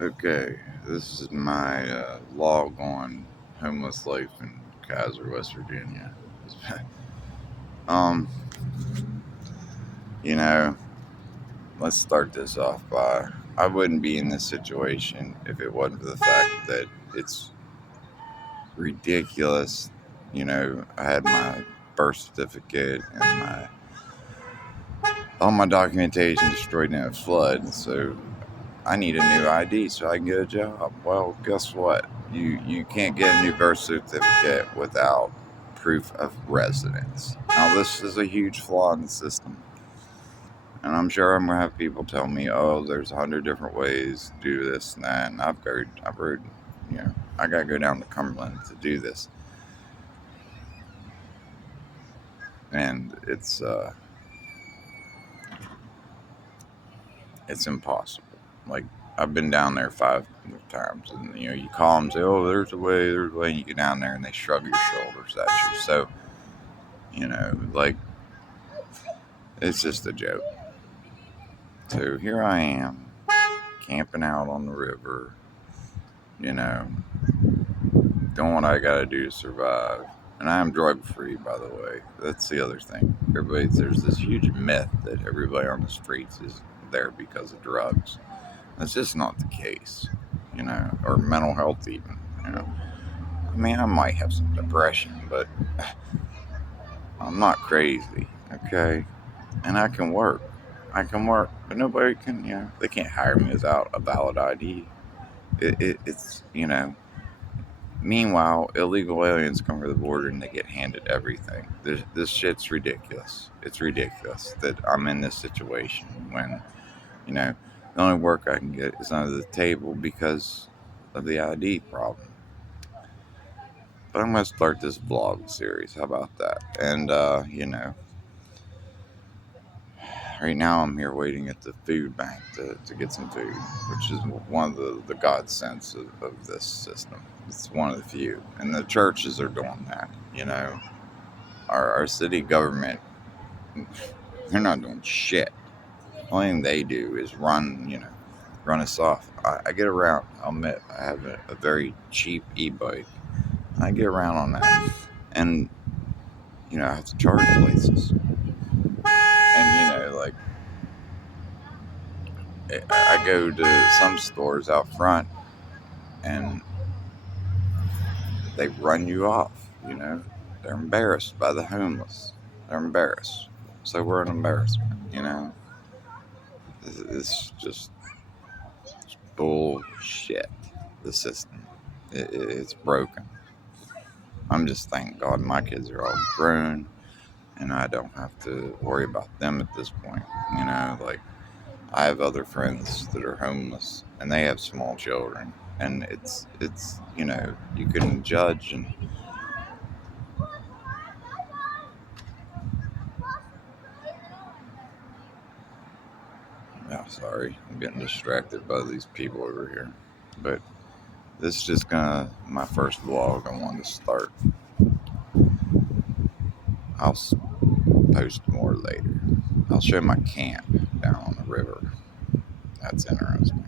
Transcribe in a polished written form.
Okay, this is my log on homeless life in Kaiser, West Virginia. um, you know, let's start this off by I wouldn't be in this situation if it wasn't for the fact that it's ridiculous. I had my birth certificate and all my documentation destroyed in a flood, so I need a new ID so I can get a job. Well, guess what? You can't get a new birth certificate without proof of residence. Now, this is a huge flaw in the system. And I'm sure I'm gonna have people tell me, "Oh, there's 100 different ways to do this and that." And I've heard, I gotta go down to Cumberland to do this, and it's impossible. Like, I've been down there 5 times, and you call them, say, "Oh, there's a way," and you get down there, and they shrug your shoulders at you. So, like, it's just a joke. So here I am, camping out on the river, you know, doing what I gotta do to survive. And I am drug free, by the way. That's the other thing. There's this huge myth that everybody on the streets is there because of drugs. That's just not the case, or mental health even. I mean, I might have some depression, but I'm not crazy, okay? And I can work. But nobody can, they can't hire me without a valid ID. It's. Meanwhile, illegal aliens come over the border and they get handed everything. This shit's ridiculous. It's ridiculous that I'm in this situation when, the only work I can get is under the table because of the ID problem. But I'm going to start this vlog series. How about that? And, right now I'm here waiting at the food bank to get some food, which is one of the godsends of this system. It's one of the few. And the churches are doing that, Our city government, they're not doing shit. The only thing they do is run us off. I get around. I'll admit, I have a very cheap e-bike. I get around on that. And, I have to charge places. And, like, I go to some stores out front and they run you off, They're embarrassed by the homeless. They're embarrassed. So we're an embarrassment. It's just bullshit, the system. It's broken. I'm just thank God my kids are all grown and I don't have to worry about them at this point. Like, I have other friends that are homeless and they have small children, and it's you can judge and sorry, I'm getting distracted by these people over here. But this is just my first vlog I wanted to start. I'll post more later. I'll show my camp down on the river. That's interesting.